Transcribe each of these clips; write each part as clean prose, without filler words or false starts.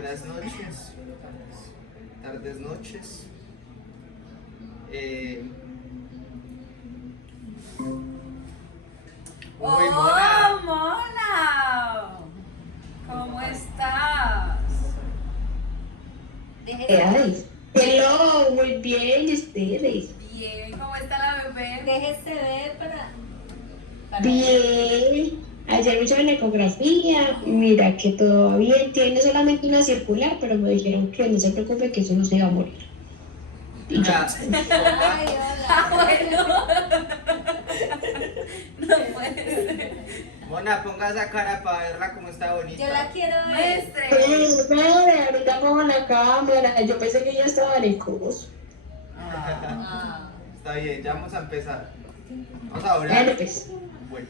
buenas noches, tardes, noches. Uy, Mona. ¡Oh, Mona! ¿Cómo estás? Ay, hello, muy bien, ¿y ustedes? Bien, ¿cómo está la bebé? Déjese ver para Bien. Ayer me hice una ecografía y mira que todo va bien. Tiene solamente una circular, pero me dijeron que no se preocupe, que eso no se iba a morir. Y ya. Ay, Ah, hola. bueno. No puede ser. Mona, ponga esa cara para verla como está bonita. Yo la quiero ver. Muestre. Madre, ahorita pongo la cámara. Yo pensé que ya estaba en cosas. Ah. Está bien, ya vamos a empezar. Vamos a Dale, orar. pues. Bueno,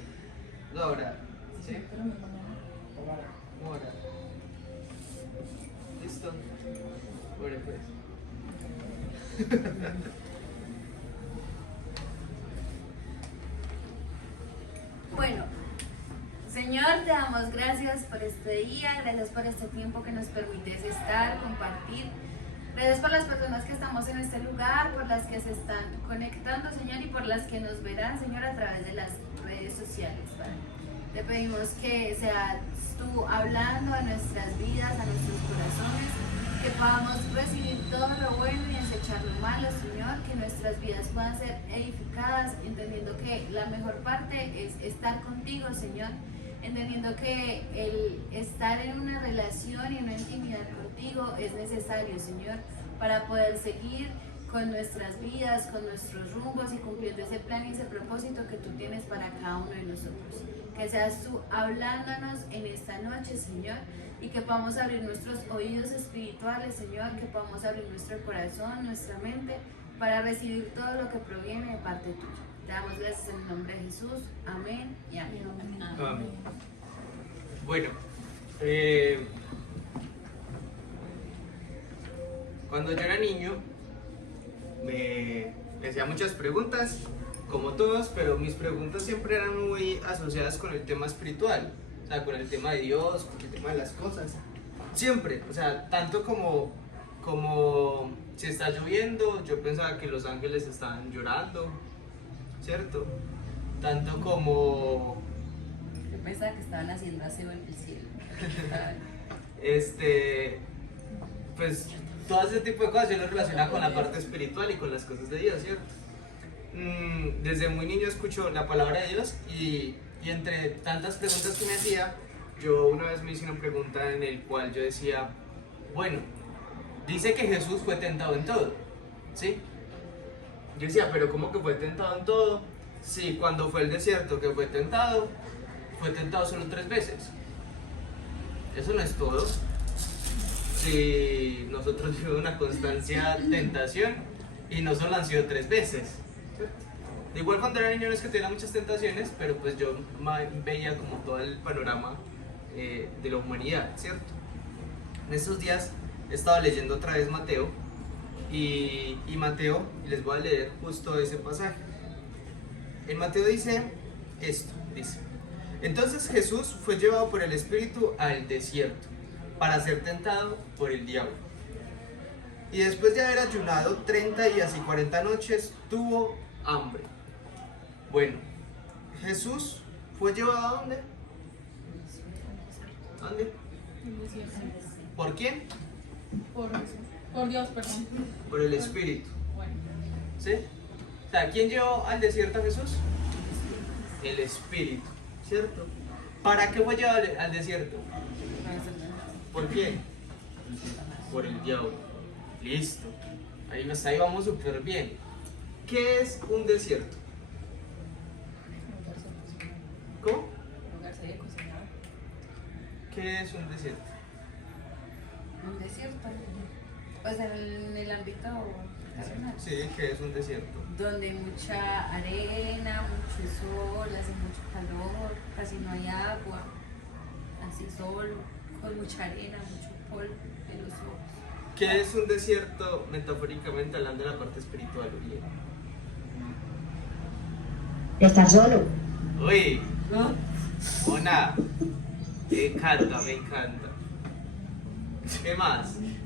vamos a orar. ¿Sí? Vamos a orar. ¿Listo? Ore pues. Bueno, Señor, te damos gracias por este día, gracias por este tiempo que nos permites estar, compartir. Gracias por las personas que estamos en este lugar, por las que se están conectando, Señor, y por las que nos verán, Señor, a través de las redes sociales, Padre. Te pedimos que seas tú hablando a nuestras vidas, a nuestros corazones, que podamos recibir todo lo bueno y desechar lo malo, Señor, que nuestras vidas puedan ser edificadas, entendiendo que la mejor parte es estar contigo, Señor, entendiendo que el estar en una relación y una intimidad contigo es necesario, Señor, para poder seguir con nuestras vidas, con nuestros rumbos y cumpliendo ese plan y ese propósito que tú tienes para cada uno de nosotros. Que seas tú hablándonos en esta noche, Señor, y que podamos abrir nuestros oídos espirituales, Señor, que podamos abrir nuestro corazón, nuestra mente, para recibir todo lo que proviene de parte tuya. Te damos gracias en el nombre de Jesús. Amén y amén. Amén. Bueno, cuando yo era niño, me hacía muchas preguntas, como todos, pero mis preguntas siempre eran muy asociadas con el tema espiritual, o sea, con el tema de Dios, con el tema de las cosas. Siempre, o sea, tanto como si está lloviendo, yo pensaba que los ángeles estaban llorando, ¿cierto? Tanto como Yo pensaba que estaban haciendo aseo en el cielo. pues todo ese tipo de cosas yo lo relacionaba con la parte espiritual y con las cosas de Dios, ¿cierto? Desde muy niño escucho la palabra de Dios y entre tantas preguntas que me hacía, yo una vez me hice una pregunta en el cual yo decía, bueno, dice que Jesús fue tentado en todo, ¿sí? Yo decía, pero ¿cómo que fue tentado en todo? Sí, cuando fue al desierto que fue tentado solo 3 veces. Eso no es todo. Si nosotros tuvimos una constancia tentación y no solo han sido 3 veces. De igual cuando era niño no es que tuviera muchas tentaciones, pero pues yo veía como todo el panorama de la humanidad, ¿cierto? En estos días he estado leyendo otra vez Mateo y Mateo, les voy a leer justo ese pasaje. En Mateo dice esto, dice: entonces Jesús fue llevado por el Espíritu al desierto para ser tentado por el diablo. Y después de haber ayunado 30 días y 40 noches, tuvo hambre. Bueno, Jesús fue llevado ¿a dónde? ¿A dónde? ¿Por quién? Por Dios, perdón. Por el Espíritu. Bueno. ¿Sí? O sea, ¿quién llevó al desierto a Jesús? El Espíritu, ¿cierto? ¿Para qué fue llevado al desierto? ¿Por quién? Por el diablo. Listo. Ahí vamos súper bien. ¿Qué es un desierto? ¿Cómo? Lugar seco, señor. ¿Qué es un desierto? Un desierto. Pues en el ámbito nacional. Sí, ¿qué es un desierto? Donde hay mucha arena, mucho sol, hace mucho calor, casi no hay agua, así sol, con mucha arena, mucho polvo en los ojos. ¿Qué es un desierto metafóricamente hablando de la parte espiritual, Uriel? Estar solo. Uy, Mona, me encanta, me encanta. ¿Qué más? Sí,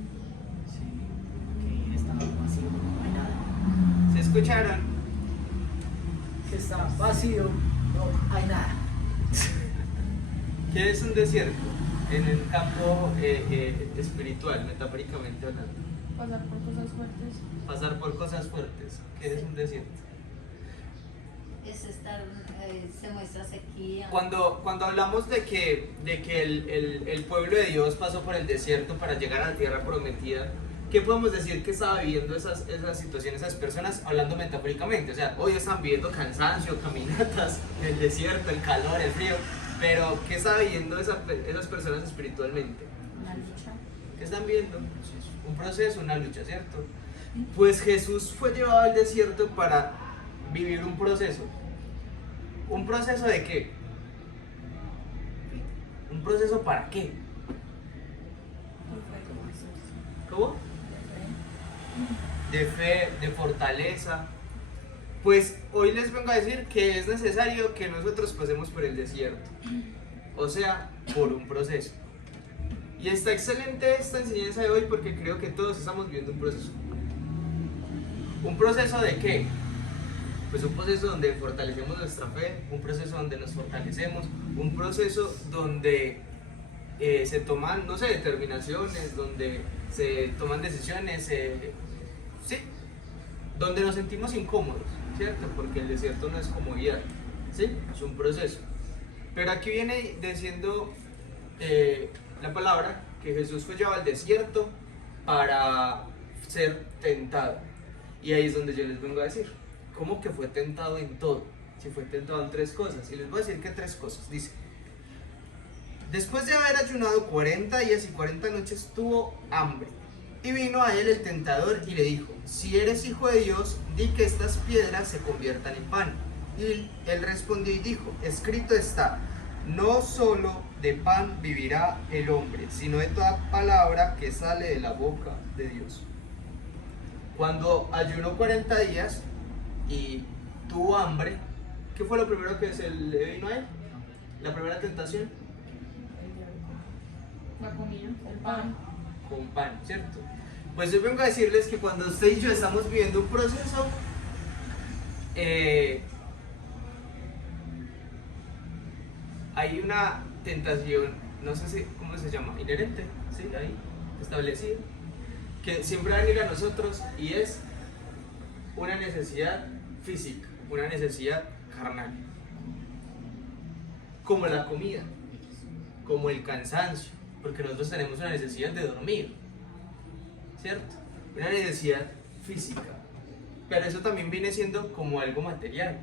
que está vacío, no hay nada. ¿Se escucharon? Que está vacío, no hay nada. ¿Qué es un desierto? En el campo espiritual, metafóricamente hablando. Pasar por cosas fuertes. Pasar por cosas fuertes. ¿Qué es un desierto? Es estar, se muestra sequía. Cuando hablamos de que el pueblo de Dios pasó por el desierto para llegar a la tierra prometida, ¿qué podemos decir que estaba viviendo esas situaciones, esas personas, hablando metafóricamente? O sea, hoy están viviendo cansancio, caminatas, el desierto, el calor, el frío, pero ¿qué estaba viviendo esas personas espiritualmente? Una lucha. ¿Qué están viendo? Un proceso, una lucha, ¿cierto? Pues Jesús fue llevado al desierto para vivir un proceso. ¿Un proceso de qué? ¿Un proceso para qué? ¿Cómo? De fe, de fortaleza. Pues hoy les vengo a decir que es necesario que nosotros pasemos por el desierto. O sea, por un proceso. Y está excelente esta enseñanza de hoy porque creo que todos estamos viviendo un proceso. ¿Un proceso de qué? Pues un proceso donde fortalecemos nuestra fe, un proceso donde nos fortalecemos, un proceso donde se toman, no sé, determinaciones, donde se toman decisiones, sí, donde nos sentimos incómodos, ¿cierto? Porque el desierto no es comodidad, ¿sí? Es un proceso. Pero aquí viene diciendo la palabra que Jesús fue llevado al desierto para ser tentado. Y ahí es donde yo les vengo a decir, ¿cómo que fue tentado en todo? Si fue tentado en tres cosas. Y les voy a decir que tres cosas. Dice, después de haber ayunado 40 días y 40 noches, tuvo hambre. Y vino a él el tentador y le dijo, si eres hijo de Dios, di que estas piedras se conviertan en pan. Y él respondió y dijo, escrito está, no solo de pan vivirá el hombre, sino de toda palabra que sale de la boca de Dios. Cuando ayunó 40 días y tuvo hambre, ¿qué fue lo primero que se le vino a él? La primera tentación. La comida, el pan. Con pan, ¿cierto? Pues yo vengo a decirles que cuando usted y yo estamos viviendo un proceso, hay una tentación, no sé si, ¿cómo se llama? Inherente, ¿sí? Ahí, establecida, que siempre va a venir a nosotros y es una necesidad física, una necesidad carnal, como la comida, como el cansancio, porque nosotros tenemos una necesidad de dormir, ¿cierto? Una necesidad física, pero eso también viene siendo como algo material,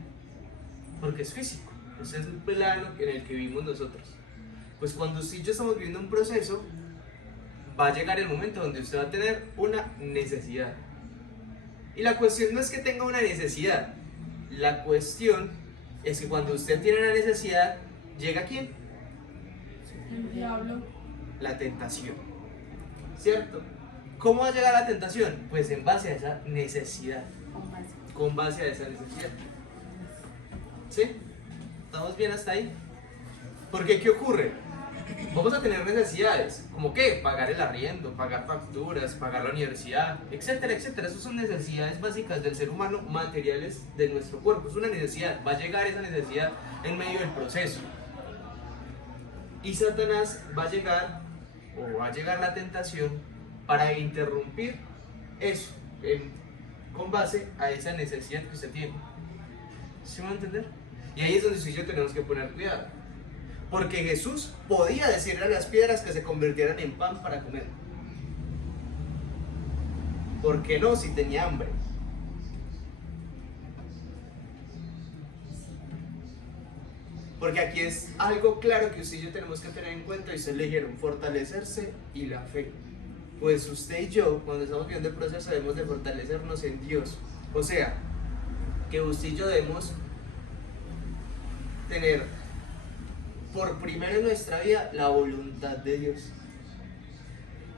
porque es físico, ese es el plano en el que vivimos nosotros. Pues cuando usted y yo estamos viviendo un proceso, va a llegar el momento donde usted va a tener una necesidad. Y la cuestión no es que tenga una necesidad, la cuestión es que cuando usted tiene una necesidad, ¿llega quién? El diablo. La tentación, ¿cierto? ¿Cómo va a llegar la tentación? Pues en base a esa necesidad, con base a esa necesidad. ¿Sí? ¿Estamos bien hasta ahí? Porque ¿qué ocurre? Vamos a tener necesidades, como qué, pagar el arriendo, pagar facturas, pagar la universidad, etcétera, etcétera. Esas son necesidades básicas del ser humano, materiales de nuestro cuerpo. Es una necesidad, va a llegar esa necesidad en medio del proceso. Y Satanás va a llegar, o va a llegar la tentación, para interrumpir eso, con base a esa necesidad que usted tiene. ¿Sí me va a entender? Y ahí es donde usted y yo tenemos que poner cuidado. Porque Jesús podía decirle a las piedras que se convirtieran en pan para comer. ¿Por qué no si tenía hambre? Porque aquí es algo claro que usted y yo tenemos que tener en cuenta, y ustedes le dijeron fortalecerse y la fe. Pues usted y yo, cuando estamos viendo el proceso, debemos de fortalecernos en Dios. O sea, que usted y yo debemos tener por primero en nuestra vida la voluntad de Dios.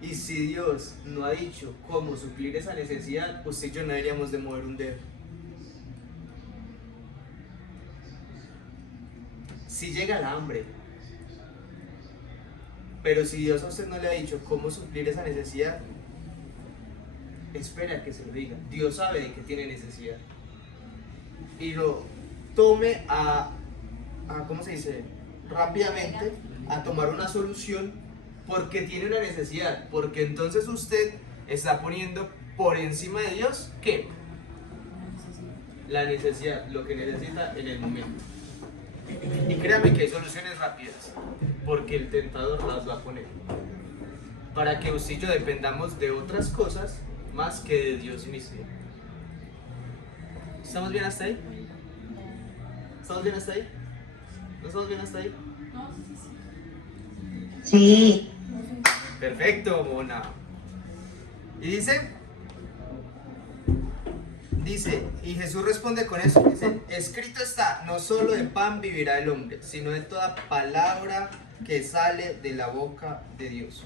Y si Dios no ha dicho cómo suplir esa necesidad, usted y yo no deberíamos de mover un dedo. Si llega el hambre, Pero si Dios a usted no le ha dicho cómo suplir esa necesidad, espera a que se lo diga. Dios sabe de que tiene necesidad. Y lo tome ¿cómo se dice? Rápidamente a tomar una solución porque tiene una necesidad. Porque entonces usted está poniendo por encima de Dios, ¿qué? La necesidad, lo que necesita en el momento. Y créame que hay soluciones rápidas, porque el tentador las va a poner. Para que usted y yo dependamos de otras cosas más que de Dios mismo. ¿Estamos bien hasta ahí? ¿Estamos bien hasta ahí? ¿No estamos bien hasta ahí? No, sí, sí. Sí. Perfecto, Mona. Y dice, y Jesús responde con eso, dice, escrito está, no solo de pan vivirá el hombre, sino de toda palabra que sale de la boca de Dios.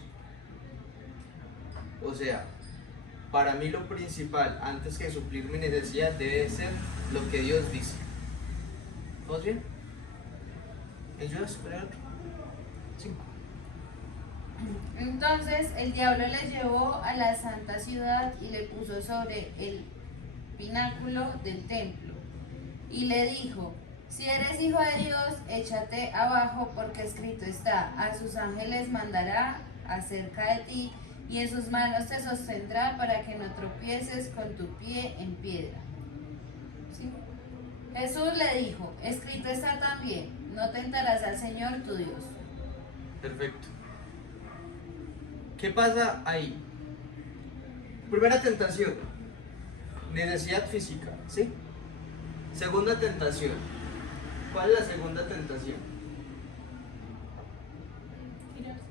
O sea, para mí lo principal, antes que suplir mi necesidad, debe ser lo que Dios dice. ¿Todos bien? ¿Ayudas? ¿Para otro? 5. Entonces el diablo le llevó a la santa ciudad y le puso sobre el pináculo del templo y le dijo, si eres hijo de Dios, échate abajo porque escrito está, a sus ángeles mandará acerca de ti y en sus manos te sostendrá para que no tropieces con tu pie en piedra. ¿Sí? Jesús le dijo, escrito está también, no tentarás al Señor tu Dios. Perfecto. ¿Qué pasa ahí? Primera tentación, necesidad física, ¿sí? Segunda tentación. ¿Cuál es la segunda tentación? Tirarse.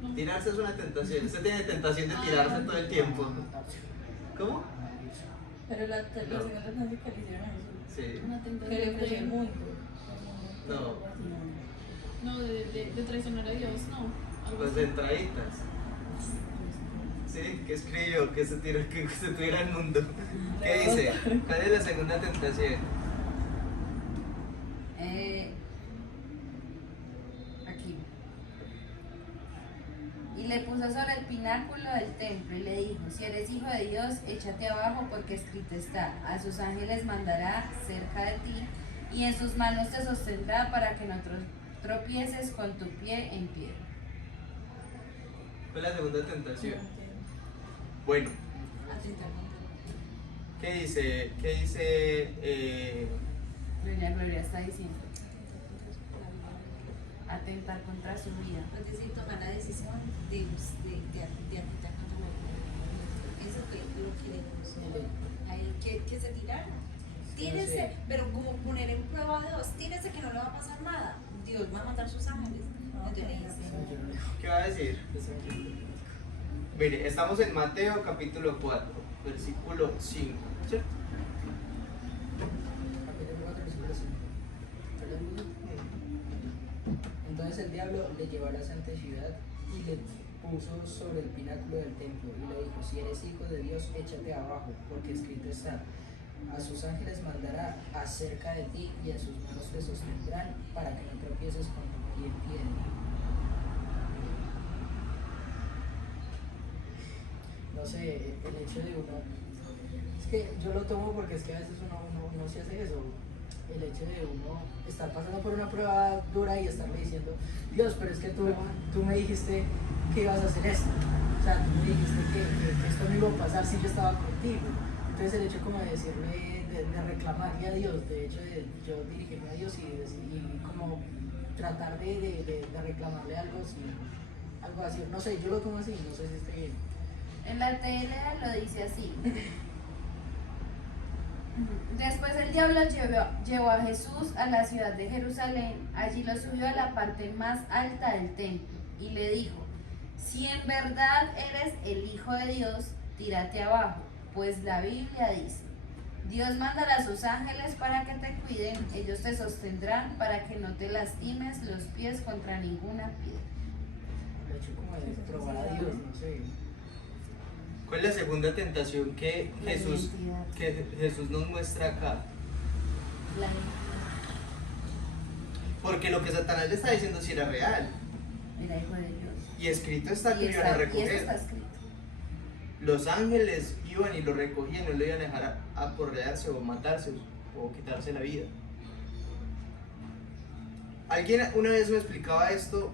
No. Tirarse es una tentación. Usted tiene tentación de tirarse todo el tiempo. ¿Cómo? Pero la segunda tentación que le hicieron a Jesús. Sí. Una Que le tentación ofreció el de... mundo. No, No, de traicionar a Dios, no. Algo pues así. de entraditas. Sí, que escribió que se tuviera el mundo. ¿Qué dice? ¿Cuál es la segunda tentación? Aquí. Y le puso sobre el pináculo del templo y le dijo, si eres hijo de Dios, échate abajo porque escrito está, a sus ángeles mandará cerca de ti y en sus manos te sostendrá para que no tropieces con tu pie en piedra. ¿Cuál es la segunda tentación? Bueno, ¿qué dice? Gloria está diciendo. Atentar contra su vida. Es decir, tomar la decisión de atentar contra la vida. Eso es lo que le hay que se tirara. Tírese, pero como poner en prueba a Dios, tírese que no le va a pasar nada. Dios va a mandar sus ángeles. Entonces le dice, ¿Qué va a decir? Mire, estamos en Mateo capítulo 4, versículo 5, ¿cierto? Capítulo 4, versículo 5. Entonces el diablo le llevó a la santa ciudad y le puso sobre el pináculo del templo y le dijo, si eres hijo de Dios, échate abajo, porque escrito está, a sus ángeles mandará acerca de ti y a sus manos te sostendrán para que no tropieces con tu pie en piedra. No sé, el hecho de uno, es que yo lo tomo porque es que a veces uno se hace eso, el hecho de uno estar pasando por una prueba dura y estarle diciendo, Dios, pero es que tú me dijiste que ibas a hacer esto, o sea, tú me dijiste que esto no iba a pasar si yo estaba contigo. Entonces el hecho como de decirle, de reclamarle a Dios, de hecho de yo dirigirme a Dios y como tratar de reclamarle algo así, no sé, yo lo tomo así, no sé si esté bien. En la TLA lo dice así. Después el diablo llevó a Jesús a la ciudad de Jerusalén, allí lo subió a la parte más alta del templo y le dijo, si en verdad eres el Hijo de Dios, tírate abajo, pues la Biblia dice, Dios mandará a sus ángeles para que te cuiden, ellos te sostendrán para que no te lastimes los pies contra ninguna piedra. El hecho como de probar a Dios, no sé. ¿Cuál es la segunda tentación que La Jesús nos muestra acá? La Porque lo que Satanás le está diciendo sí era real. era Hijo de Dios. Y escrito está que Y lo iban a eso está recoger. escrito. Los ángeles iban y lo recogían, no lo iban a dejar aporrearse o matarse o quitarse la vida. Alguien una vez me explicaba esto,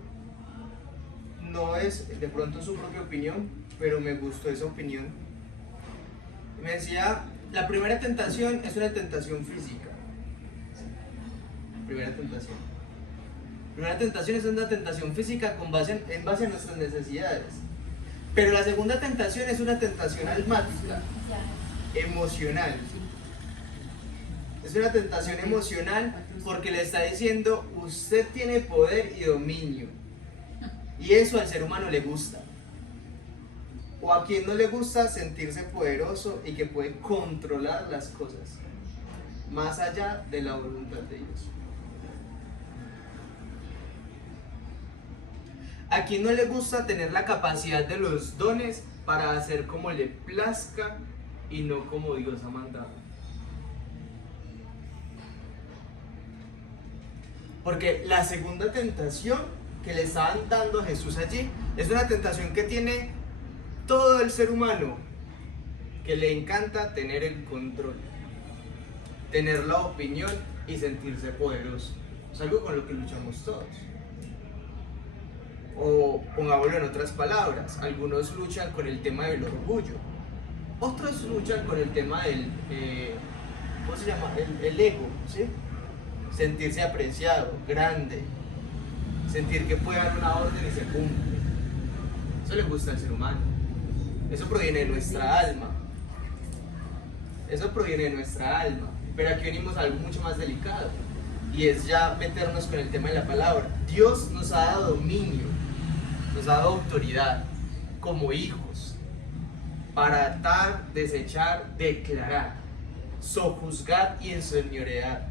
no es de pronto su propia opinión, pero me gustó esa opinión. Me decía, la primera tentación es una tentación física. Primera tentación. Primera tentación es una tentación física en base a nuestras necesidades. Pero la segunda tentación es una tentación almática, emocional. Es una tentación emocional porque le está diciendo, usted tiene poder y dominio. Y eso al ser humano le gusta. O a quien no le gusta sentirse poderoso y que puede controlar las cosas, más allá de la voluntad de Dios. A quien no le gusta tener la capacidad de los dones para hacer como le plazca y no como Dios ha mandado. Porque la segunda tentación que le estaban dando a Jesús allí es una tentación que tiene todo el ser humano, que le encanta tener el control, tener la opinión y sentirse poderoso. Es algo con lo que luchamos todos. O pongámoslo en otras palabras, algunos luchan con el tema del orgullo, otros luchan con el tema del, ¿cómo se llama? El ego, ¿sí? Sentirse apreciado, grande, sentir que puede dar una orden y se cumple. Eso le gusta al ser humano. Eso proviene de nuestra alma. Eso proviene de nuestra alma. Pero aquí venimos a algo mucho más delicado. Y es ya meternos con el tema de la palabra. Dios nos ha dado dominio, nos ha dado autoridad como hijos para atar, desechar, declarar, sojuzgar y enseñorear.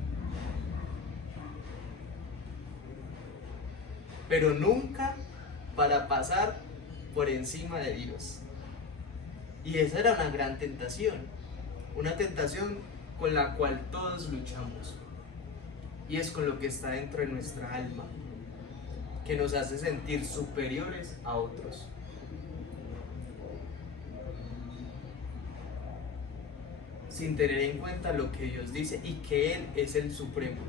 Pero nunca para pasar por encima de Dios. Y esa era una gran tentación, una tentación con la cual todos luchamos. Y es con lo que está dentro de nuestra alma, que nos hace sentir superiores a otros. Sin tener en cuenta lo que Dios dice y que Él es el supremo,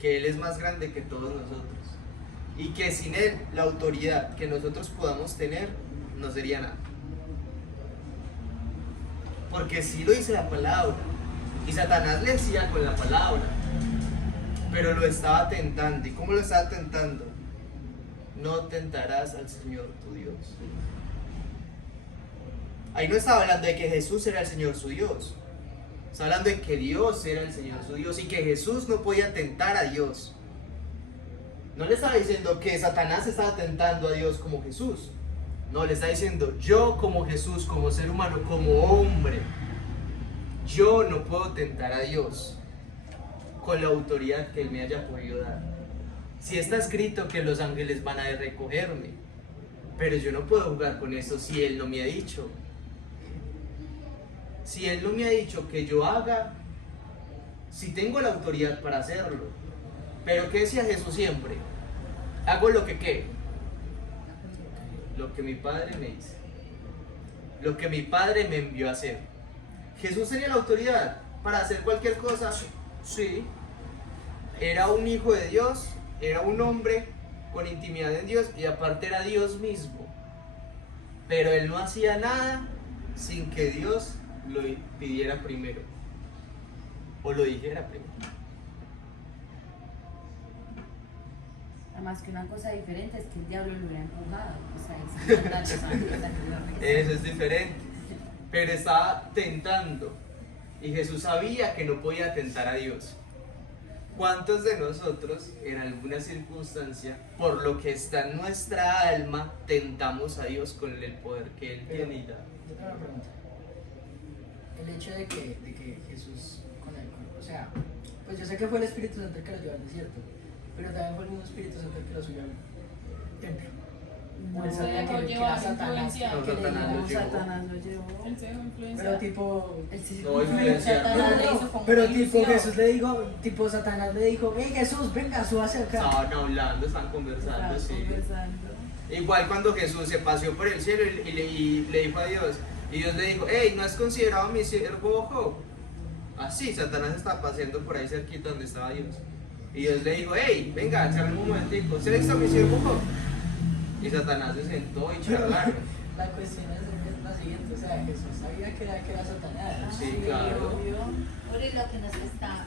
que Él es más grande que todos nosotros. Y que sin Él, la autoridad que nosotros podamos tener, no sería nada. Porque sí lo dice la palabra, y Satanás le decía con la palabra, pero lo estaba tentando. ¿Y cómo lo estaba tentando? No tentarás al Señor tu Dios. Ahí no estaba hablando de que Jesús era el Señor su Dios. Está hablando de que Dios era el Señor su Dios y que Jesús no podía tentar a Dios. No le estaba diciendo que Satanás estaba tentando a Dios como Jesús. No, le está diciendo, yo como Jesús, como ser humano, como hombre, yo no puedo tentar a Dios con la autoridad que Él me haya podido dar. Si está escrito que los ángeles van a recogerme, pero yo no puedo jugar con eso si Él no me ha dicho. Si Él no me ha dicho que yo haga, si tengo la autoridad para hacerlo. Pero ¿qué decía Jesús siempre? Hago lo que ¿qué? Lo que mi Padre me dice. Lo que mi Padre me envió a hacer. ¿Jesús tenía la autoridad para hacer cualquier cosa? Sí. Era un hijo de Dios, era un hombre con intimidad en Dios y aparte era Dios mismo. Pero Él no hacía nada sin que Dios lo pidiera primero o lo dijera primero. Además que una cosa diferente es que el diablo lo hubiera empujado. O sea, es eso es diferente. Pero estaba tentando. Y Jesús sabía que no podía tentar a Dios. ¿Cuántos de nosotros en alguna circunstancia, por lo que está en nuestra alma, tentamos a Dios con el poder que Él tiene y da? Yo tengo una pregunta. El hecho de que Jesús, o sea, pues yo sé que fue el Espíritu Santo el que lo llevó al desierto, pero también fue el mismo Espíritu Santo el que lo subió al templo. O él sabía que era Satanás. No, que le Satanás dijo, lo llevó. Satanás lo llevó. Él se dejó influenciar. Pero tipo, No, influenciar. Satanás le hizo no, como pero una tipo ilusión. Jesús le dijo, tipo Satanás le dijo, hey Jesús, venga, súbase acá. Estaban hablando, estaban conversando, Estaban sí. conversando. Igual cuando Jesús se paseó por el cielo y le dijo a Dios, y Dios le dijo, hey, ¿no has considerado a mi siervo Job? Así, Satanás estaba paseando por ahí cerquita donde estaba Dios. Y Dios le dijo, hey, venga, charlemos un momentico, ¿se visto a mi siervo Job? Y Satanás se sentó y charlaron. La cuestión es la siguiente, o sea, Jesús sabía que era Satanás. Sí, claro. Por lo que nos está,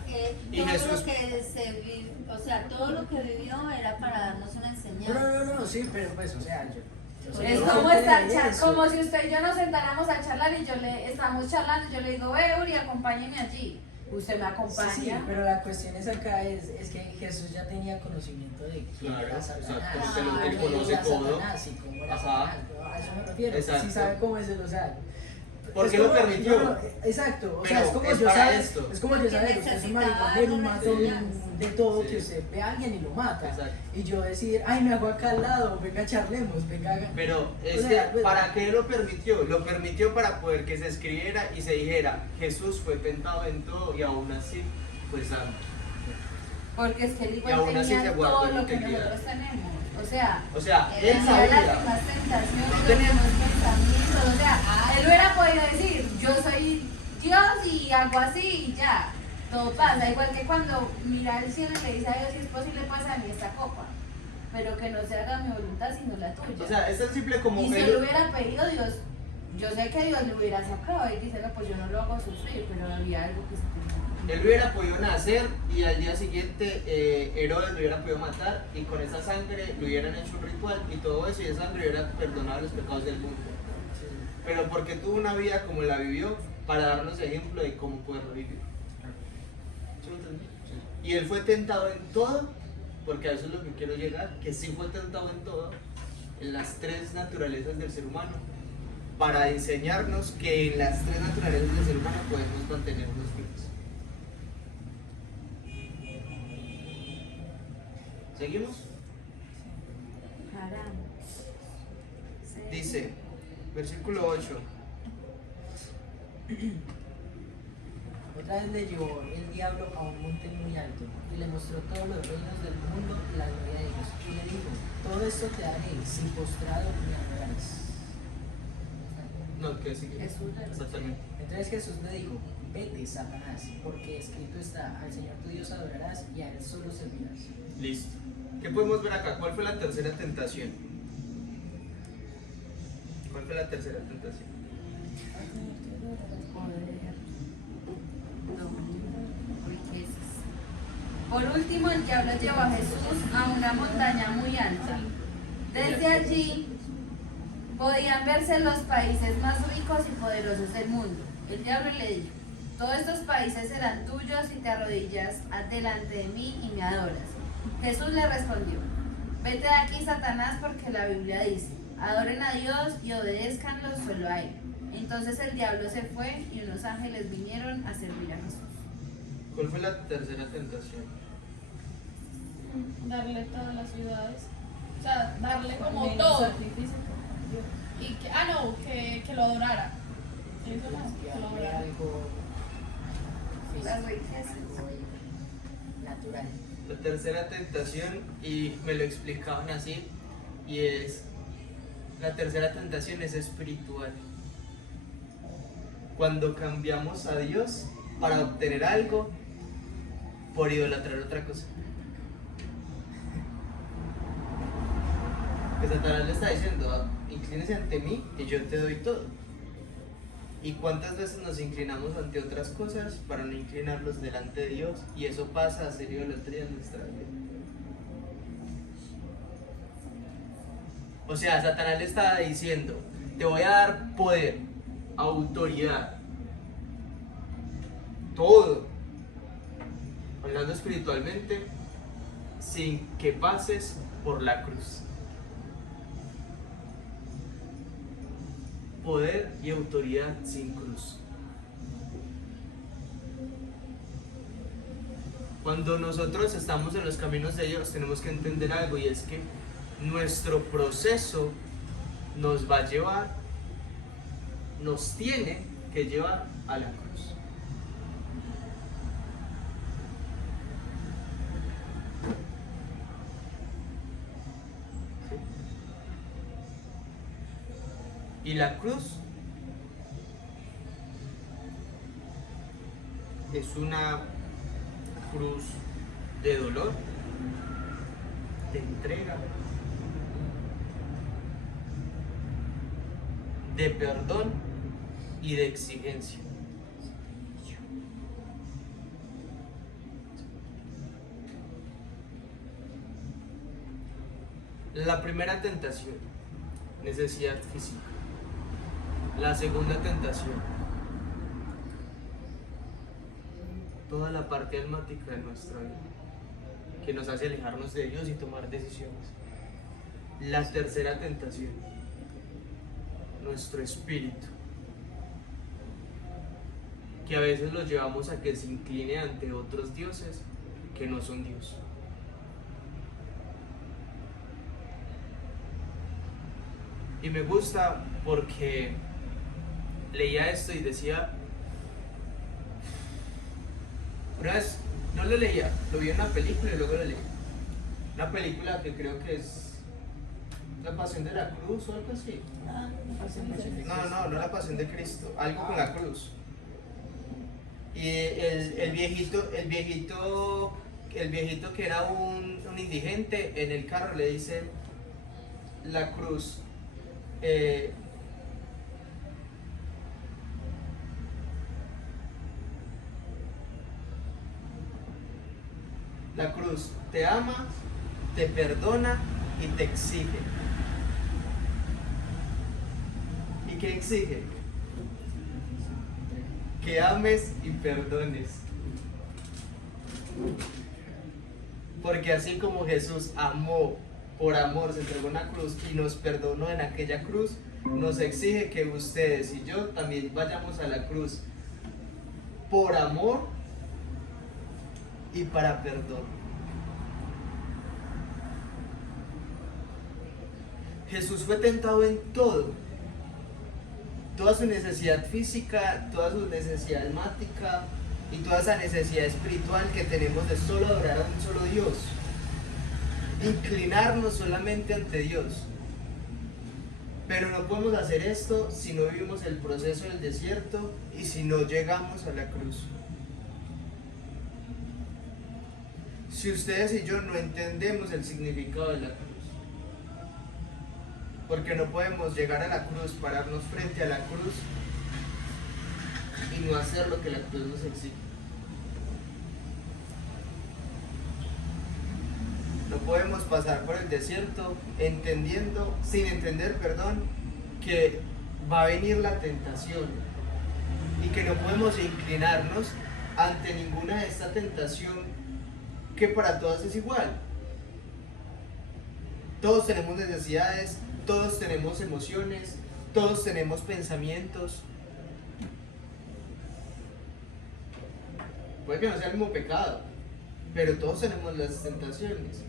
Y todo Jesús- lo que o sea, todo lo que vivió era para darnos una enseñanza. No, sí, pero pues, o sea, yo sé Es que como, no estar entiende eso. como si usted y yo nos sentáramos a charlar y estamos charlando y yo le digo, Uri, acompáñeme allí. Usted me acompaña. Sí, pero la cuestión es acá es que Jesús ya tenía conocimiento de quién Claro, era Satanás. exacto, porque él quién conoce era todo. Satanás y cómo era Ajá. Satanás. A eso me refiero. Exacto. Si sabe cómo es el, o sea, ¿Por es qué lo como- permitió? no, exacto, o sea, Pero es como es yo para saber, esto. es como yo Porque saber que usted es un necesitaba marihuanero, un una matón, enseñanza. de todo, Sí. que usted ve a alguien y lo mata. Exacto. Y yo decir, ay, me hago acá al lado, venga, charlemos, venga, haga. Pero es O sea, que, ¿para qué lo permitió? Lo permitió para poder que se escribiera y se dijera, Jesús fue tentado en todo y aún así fue santo. Porque es que él Y igual aún así tenía se guardó todo en lo que integridad. nosotros tenemos. O sea, O sea, él tenía las sabía. mismas tentaciones, No los tenía- mismos pensamientos. O sea, él hubiera podido decir, yo soy Dios y hago así y ya. Todo pasa. Igual que cuando mira al cielo y le dice a Dios, si es posible, pasa a mí esta copa. Pero que no se haga mi voluntad, sino la tuya. O sea, es tan simple como Y si él- él hubiera pedido, Dios, yo sé que Dios le hubiera sacado y dice, no, pues yo no lo hago sufrir, pero había algo que se tenía. Él hubiera podido nacer y al día siguiente Herodes lo hubiera podido matar y con esa sangre le hubieran hecho un ritual y todo eso y esa sangre hubiera perdonado los pecados del mundo. Pero porque tuvo una vida como la vivió para darnos ejemplo de cómo poderlo vivir. ¿Sí me entendí? Y él fue tentado en todo, porque a eso es lo que quiero llegar, que sí fue tentado en todo, en las tres naturalezas del ser humano, para enseñarnos que en las tres naturalezas del ser humano podemos mantenernos firmes. ¿Seguimos? Caramba. Sí. Dice, versículo 8. Otra vez le llevó el diablo a un monte muy alto y le mostró todos los reinos del mundo y la gloria de Dios. Y le dijo, todo esto te daré si postrado me adorares. No, que sigue. Jesús le Exactamente. Entonces Jesús le dijo, vete, Satanás, porque escrito está, al Señor tu Dios adorarás y a Él solo servirás. Listo. ¿Qué podemos ver acá? ¿Cuál fue la tercera tentación? ¿Cuál fue la tercera tentación? Poder, dominio, riquezas. Por último, el diablo llevó a Jesús a una montaña muy alta. Desde allí podían verse los países más ricos y poderosos del mundo. El diablo le dijo, todos estos países serán tuyos si te arrodillas delante de mí y me adoras. Jesús le respondió, vete de aquí, Satanás, porque la Biblia dice, adoren a Dios y obedézcanlo solo a Él. Entonces el diablo se fue y unos ángeles vinieron a servir a Jesús. ¿Cuál fue la tercera tentación? Darle todas las ciudades. O sea, darle como Poner un todo. sacrificio por Dios. Y que lo adorara. Eso no, que lo adorara. Algo Las físico, riquezas. algo natural. La tercera tentación, y me lo explicaban así, y es, la tercera tentación es espiritual. Cuando cambiamos a Dios para obtener algo por idolatrar otra cosa. Que Satanás le está diciendo, inclínese ante mí y yo te doy todo. ¿Y cuántas veces nos inclinamos ante otras cosas para no inclinarlos delante de Dios? Y eso pasa a ser idolatría en nuestra vida. O sea, Satanás le estaba diciendo, te voy a dar poder, autoridad, todo, hablando espiritualmente, sin que pases por la cruz. Poder y autoridad sin cruz. Cuando nosotros estamos en los caminos de Dios tenemos que entender algo, y es que nuestro proceso nos va a llevar, nos tiene que llevar a la cruz. ¿Sí? Y la cruz es una cruz de dolor, de entrega, de perdón y de exigencia. La primera tentación, necesidad física. La segunda tentación, toda la parte almática de nuestra vida, que nos hace alejarnos de Dios y tomar decisiones. La tercera tentación, nuestro espíritu, que a veces lo llevamos a que se incline ante otros dioses que no son Dios. Y me gusta porque leía esto y decía, una vez, no lo leía, lo vi en una película y luego lo leí. Una película que creo que es La Pasión de la Cruz o algo así. No La Pasión de Cristo, algo con la cruz. Y el viejito que era un indigente en el carro le dice, la cruz, la cruz te ama, te perdona y te exige. ¿Y qué exige? Que ames y perdones. Porque así como Jesús amó, por amor se entregó en la cruz y nos perdonó en aquella cruz, nos exige que ustedes y yo también vayamos a la cruz por amor y para perdón. Jesús fue tentado en todo, toda su necesidad física, toda su necesidad almática y toda esa necesidad espiritual que tenemos de solo adorar a un solo Dios, inclinarnos solamente ante Dios. Pero no podemos hacer esto si no vivimos el proceso del desierto y si no llegamos a la cruz. Si ustedes y yo no entendemos el significado de la cruz, porque no podemos llegar a la cruz, pararnos frente a la cruz y no hacer lo que la cruz nos exige. No podemos pasar por el desierto sin entender, que va a venir la tentación y que no podemos inclinarnos ante ninguna de esta tentación que para todas es igual. Todos tenemos necesidades, todos tenemos emociones, todos tenemos pensamientos. Puede que no sea el mismo pecado, pero todos tenemos las tentaciones.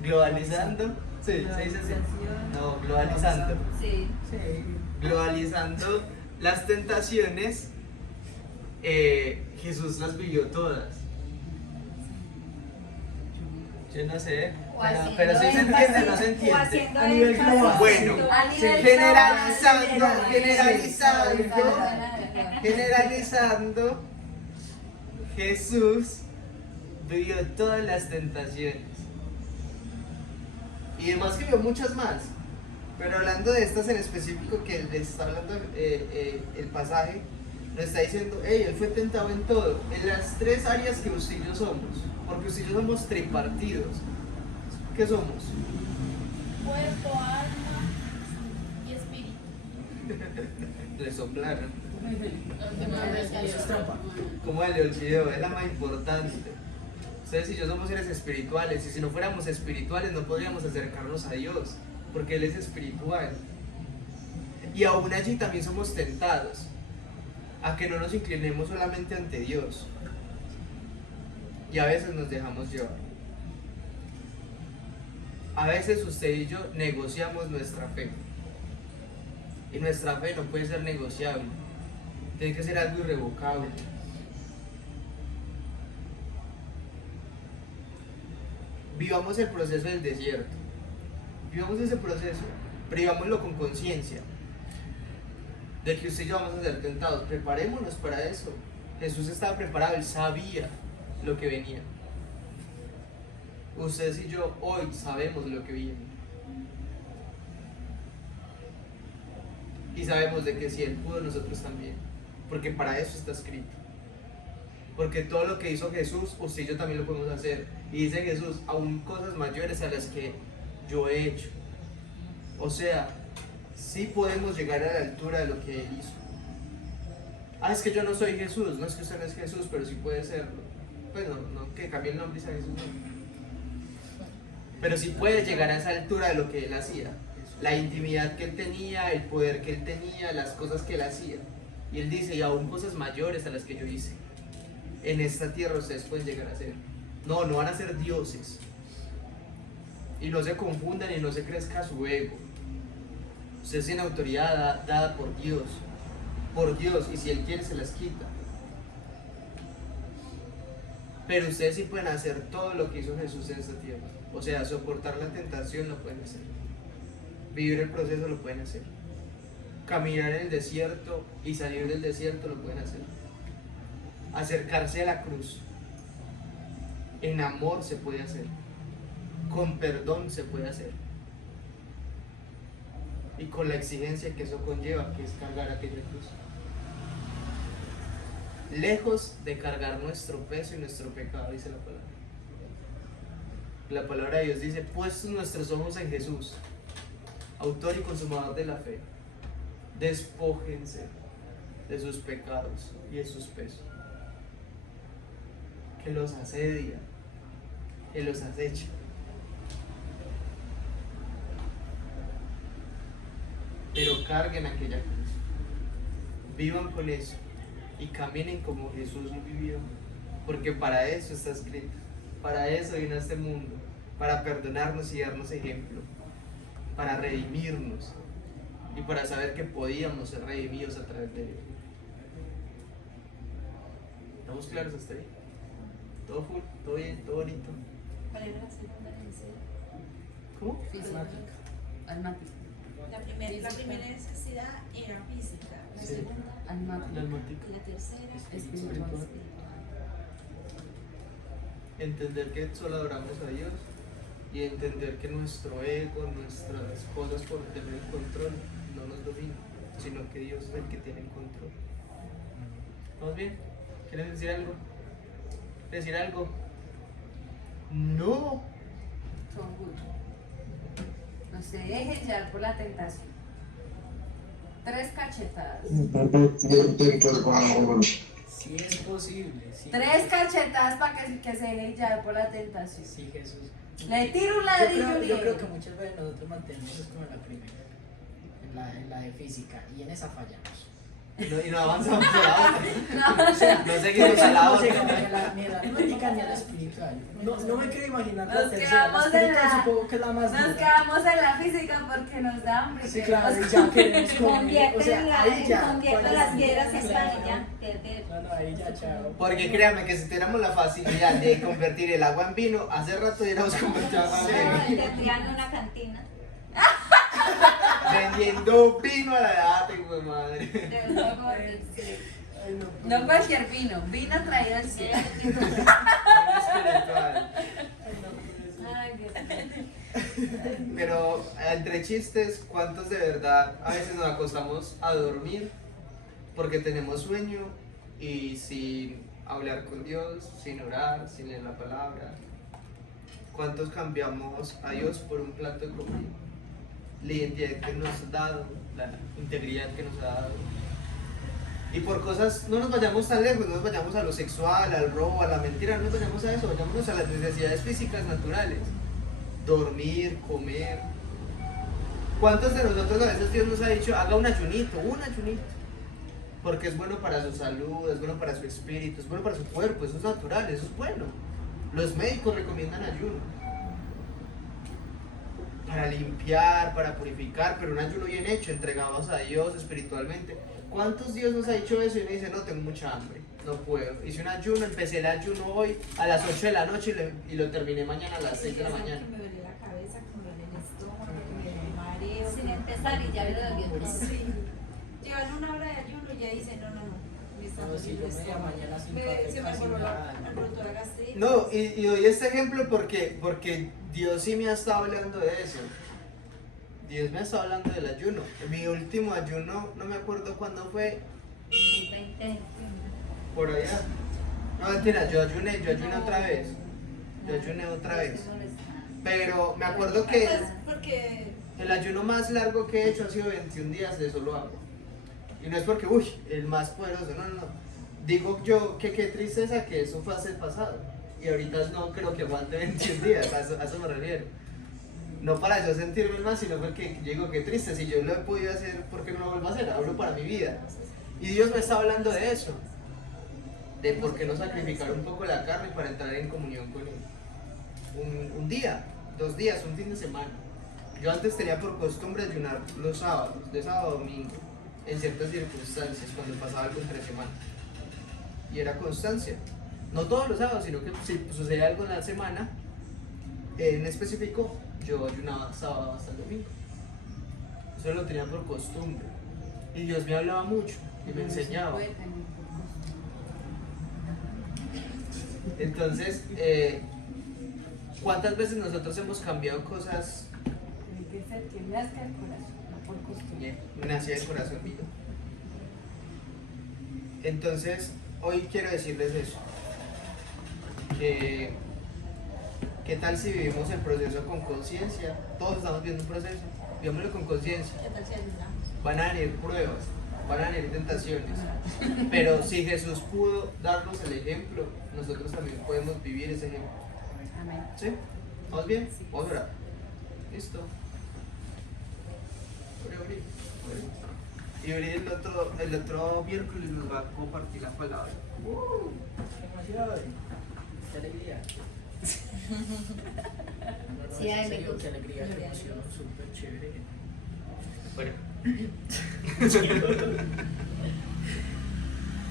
Globalizando, sí, se dice así. No, globalizando. Sí. Globalizando las tentaciones, Jesús las vivió todas. Yo no sé, pero sí se entiende, no se entiende. A nivel global. Bueno, generalizando, Jesús vivió todas las tentaciones. Y además que vio muchas más. Pero hablando de estas en específico que les está hablando el pasaje, nos está diciendo, él fue tentado en todo, en las tres áreas que usted y yo somos. Porque usted y yo somos tripartidos. ¿Qué somos? Cuerpo, alma y espíritu. Le soplaron. Eso es trampa. Como él le olvidó, es la más importante. Ustedes y yo somos seres espirituales, y si no fuéramos espirituales no podríamos acercarnos a Dios, porque Él es espiritual. Y aún allí también somos tentados a que no nos inclinemos solamente ante Dios. Y a veces nos dejamos llevar. A veces usted y yo negociamos nuestra fe. Y nuestra fe no puede ser negociable. Tiene que ser algo irrevocable. Vivamos el proceso del desierto. Vivamos ese proceso, pero vivámoslo con conciencia de que usted y yo vamos a ser tentados. Preparémonos para eso. Jesús estaba preparado, él sabía lo que venía. Ustedes y yo hoy sabemos lo que viene. Y sabemos de que si él pudo, nosotros también. Porque para eso está escrito. Porque todo lo que hizo Jesús, usted y yo también lo podemos hacer. Y dice Jesús, aún cosas mayores a las que yo he hecho. O sea, sí podemos llegar a la altura de lo que él hizo. Ah, es que yo no soy Jesús. No es que usted no es Jesús, pero sí puede serlo. Pues no que cambie el nombre y sea Jesús. No. Pero sí puede llegar a esa altura de lo que él hacía. La intimidad que él tenía, el poder que él tenía, las cosas que él hacía. Y él dice, y aún cosas mayores a las que yo hice. En esta tierra ustedes pueden llegar a ser. No van a ser dioses. Y no se confundan y no se crezca su ego. Ustedes tienen autoridad dada por Dios. Por Dios, y si él quiere se las quita. Pero ustedes sí pueden hacer todo lo que hizo Jesús en esta tierra. O sea, soportar la tentación lo pueden hacer. Vivir el proceso lo pueden hacer. Caminar en el desierto y salir del desierto lo pueden hacer. Acercarse a la cruz. En amor se puede hacer. Con perdón se puede hacer. Y con la exigencia que eso conlleva, que es cargar aquella cruz. Lejos de cargar nuestro peso y nuestro pecado, dice la palabra. La palabra de Dios dice, puestos nuestros ojos en Jesús, autor y consumador de la fe, despójense de sus pecados y de sus pesos, que los asedia, que los acecha. Pero carguen aquella cruz, vivan con eso y caminen como Jesús lo vivió, porque para eso está escrito, para eso vino a este mundo, para perdonarnos y darnos ejemplo, para redimirnos y para saber que podíamos ser redimidos a través de él. ¿Estamos claros hasta ahí? ¿Todo full? ¿Todo bien? ¿Todo bonito? ¿Cuál era la segunda necesidad? ¿Cómo? Almática. Almática. La primera necesidad era física, la Sí. segunda Almática. La almática. y la tercera Espiritual. Entender que solo adoramos a Dios y entender que nuestro ego, nuestras cosas por tener el control no nos dominan, sino que Dios es el que tiene el control. ¿Estamos bien? ¿Quieres decir algo? ¿Quieres decir algo? No. Son good. No se dejen llevar por la tentación. 3 cachetadas. Si es posible. Sí, 3 cachetadas para que se dejen llevar por la tentación. Sí, Jesús. Le tiro un Yo ladrillo creo, yo creo bien. que muchas veces nosotros mantenemos es como en la primera, en la de física, y en esa fallamos. Y no avanzamos a la otra. No, O sea, No seguimos a la no otra. llegamos ni a la almática ni a la espiritual. No me quiero imaginar la Nos tercera. quedamos La en espiritual la- supongo que es la más nos dura. quedamos en la física porque nos da hambre. Sí, claro, y ya queremos comer. O Convierte sea, ahí ya. las piedras en Claro. pan y ya, pierde. No, ahí ya, chao. Porque créanme que si tuviéramos la facilidad de convertir el agua en vino, hace rato hubiéramos convertido agua en vino. Tendrían una cantina. Vendiendo vino a la edad, güey, madre. De luego, sí. Ay, No cualquier vino, vino traído al cielo. Espiritual. Ay, Dios mío. Pero entre chistes, ¿cuántos de verdad a veces nos acostamos a dormir porque tenemos sueño y sin hablar con Dios, sin orar, sin leer la palabra? ¿Cuántos cambiamos a Dios por un plato de comida? La identidad que nos ha dado, la integridad que nos ha dado. Y por cosas, no nos vayamos tan lejos, no nos vayamos a lo sexual, al robo, a la mentira, no nos vayamos a eso, vayámonos a las necesidades físicas naturales. Dormir, comer. ¿Cuántos de nosotros a veces Dios nos ha dicho, haga un ayunito, porque es bueno para su salud, es bueno para su espíritu, es bueno para su cuerpo, eso es natural, eso es bueno. Los médicos recomiendan ayuno para limpiar, para purificar, pero un ayuno bien hecho, entregados a Dios espiritualmente. ¿Cuántos días nos ha dicho eso? Y uno dice, no, tengo mucha hambre, no puedo. Hice un ayuno, empecé el ayuno hoy a las 8 de la noche y lo terminé mañana a las 6 de la mañana. Que me duele la cabeza, que me duele el estómago, que me duele el mareo. Sin empezar y ya le dolió todo. Sí. Llevan una hora de ayuno y ya dicen, no. Me está No, si doliendo yo el media estómago. mañana sin café, Se me casi alborotó nada. la gastritis. No, y doy este ejemplo porque Dios sí me ha estado hablando de eso. Dios me ha estado hablando del ayuno. Mi último ayuno, no me acuerdo cuándo fue, 20. por allá. No, mentira, yo ayuné otra vez. Yo ayuné otra vez. Pero me acuerdo que Porque el ayuno más largo que he hecho ha sido 21 días de solo agua. Y no es porque, uy, el más poderoso, no. Digo yo que qué tristeza que eso fue hace el pasado. Y ahorita no creo que aguante 21 días, a eso me refiero. No para yo sentirme mal, sino porque yo digo que triste, si yo lo he podido hacer, ¿por qué no lo vuelvo a hacer? Hablo para mi vida. Y Dios me está hablando de eso. De por qué no sacrificar un poco la carne para entrar en comunión con Él. Un día, 2 días, un fin de semana. Yo antes tenía por costumbre ayunar los sábados, de sábado a domingo, en ciertas circunstancias, cuando pasaba algo entre semana. Y era constancia. No todos los sábados, sino que si sucedía algo en la semana, en específico, yo ayunaba sábado hasta el domingo. Eso lo tenía por costumbre. Y Dios me hablaba mucho y me enseñaba. Entonces, ¿cuántas veces nosotros hemos cambiado cosas? Tiene que ser que nazca el corazón, no por costumbre. Nacía el corazón mío. Entonces, hoy quiero decirles eso. ¿Qué tal si vivimos el proceso con conciencia? Todos estamos viviendo un proceso, vivámoslo con conciencia. ¿qué tal si ayunamos? Van a venir pruebas, van a venir tentaciones, pero si Jesús pudo darnos el ejemplo, nosotros también podemos vivir ese ejemplo. Amén. ¿Sí? ¿Vamos bien? Vamos a orar. Listo. Ore. Y Uri el otro miércoles nos va a compartir la palabra. ¡Qué emoción! ¡Qué alegría! No, Sí, en hay serio, lejos. qué alegría, qué emoción, súper chévere. Bueno.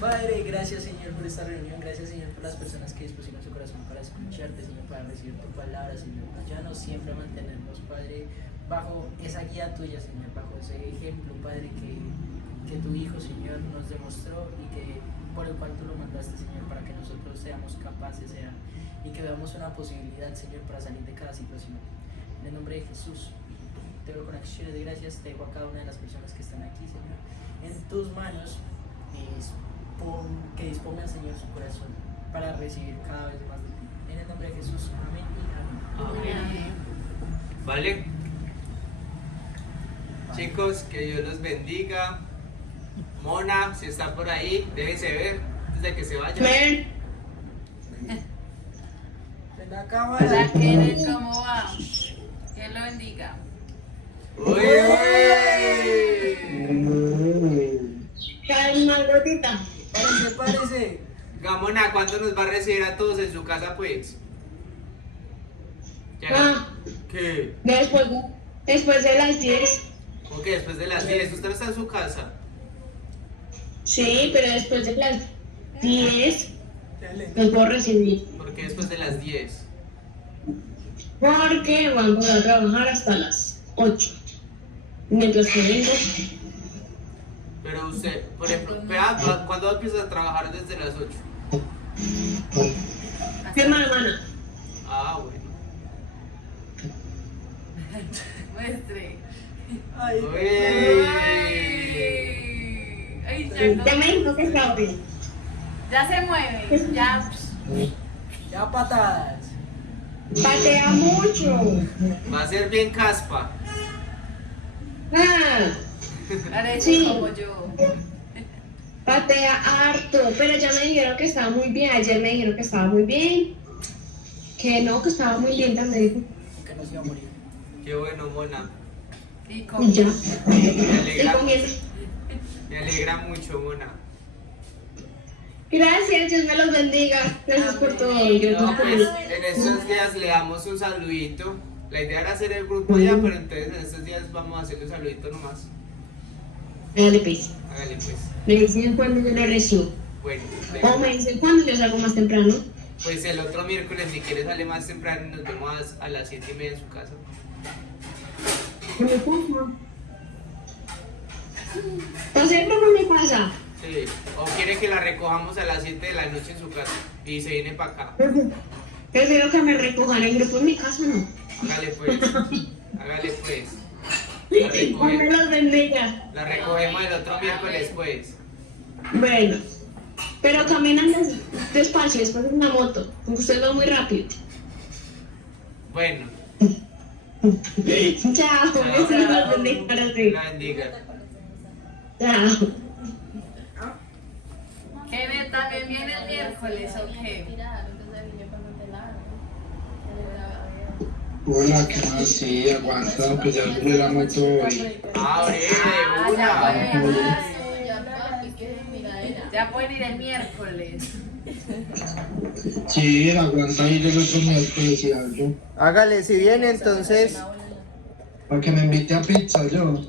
Padre, gracias Señor por esta reunión, gracias Señor por las personas que dispusieron su corazón para escucharte, Señor, para recibir tu palabra, Señor. Ayúdanos siempre a mantenernos, Padre, bajo esa guía tuya, Señor, bajo ese ejemplo, Padre, que tu Hijo, Señor, nos demostró y que por el cual tú lo mandaste, Señor, para que nosotros seamos capaces, Señor, y que veamos una posibilidad, Señor, para salir de cada situación. En el nombre de Jesús, te doy con acciones de gracias, te dejo a cada una de las personas que están aquí, Señor, en tus manos, que dispongan, Señor, su corazón para recibir cada vez más de ti. En el nombre de Jesús, amén y amén. Amén. ¿Vale? Chicos, que Dios los bendiga. Mona, si está por ahí, déjese ver antes de que se vaya. Amén. En la cámara. Hola, Kenneth, ¿cómo va? Que lo bendiga. ¡Uy! Calma, gotita. Párese. Gamona, ¿cuándo nos va a recibir a todos en su casa, pues? Ya. Ah, ¿Qué? después de las 10. ¿Cómo que después de las 10? ¿Usted no está en su casa? Sí, pero después de las 10 los puedo recibir. ¿Por qué después de las 10? Porque vamos a trabajar hasta las 8. Mientras que vengo, Pero usted, por ejemplo, vea, ¿cuándo empieza a trabajar desde las 8? hermana. Ah, bueno. Muestre. Ay, Uy. Ay, Ya me dijo que está bien. ya se mueve, ya. ya patadas. Patea mucho. Va a ser bien caspa. Ah, Haré Sí. como yo. patea harto. Pero ya me dijeron que estaba muy bien. Ayer me dijeron que estaba muy bien. Que no, que estaba muy linda, me dijo. Que no se iba a morir. Qué bueno, Mona. Y Y como. ya. Me Y alegra, comiendo. me alegra mucho, Mona. Gracias, Dios me los bendiga. Gracias por todo. Dios No, me pues bendiga. en estos días le damos un saludito. La idea era hacer el grupo ya, pero entonces en estos días vamos a hacerle un saludito nomás. Dale, pues. Hágale pues. Me dicen cuando yo lo recibo. Bueno, O me dicen cuando yo salgo más temprano. pues el otro miércoles, si quieres, sale más temprano y nos vemos a las 7:30 en su casa. ¿Qué me pasa? Entonces, ¿cómo me pasa? Sí. O quiere que la recojamos a las 7 de la noche en su casa y se viene para acá. Prefiero que me recojan el grupo en mi casa, ¿no? Hágale pues. Hágale pues. Dios me los bendiga. La recogemos el otro miércoles pues. Bueno, pero caminan despacio, después en una moto. Usted va muy rápido. Bueno, Chao, Chao. me los bendiga para ti. la bendiga. Chao. Kenneth también viene el miércoles, ¿o qué? Hola, ¿qué más? Sí, aguanta, pues ya subí la moto hoy. Abre Ah, de ya una. pueden. Ya pueden ir el miércoles. Sí, aguanta ir el otro miércoles y algo. Hágale, si viene entonces. Para que me invite a pizza yo.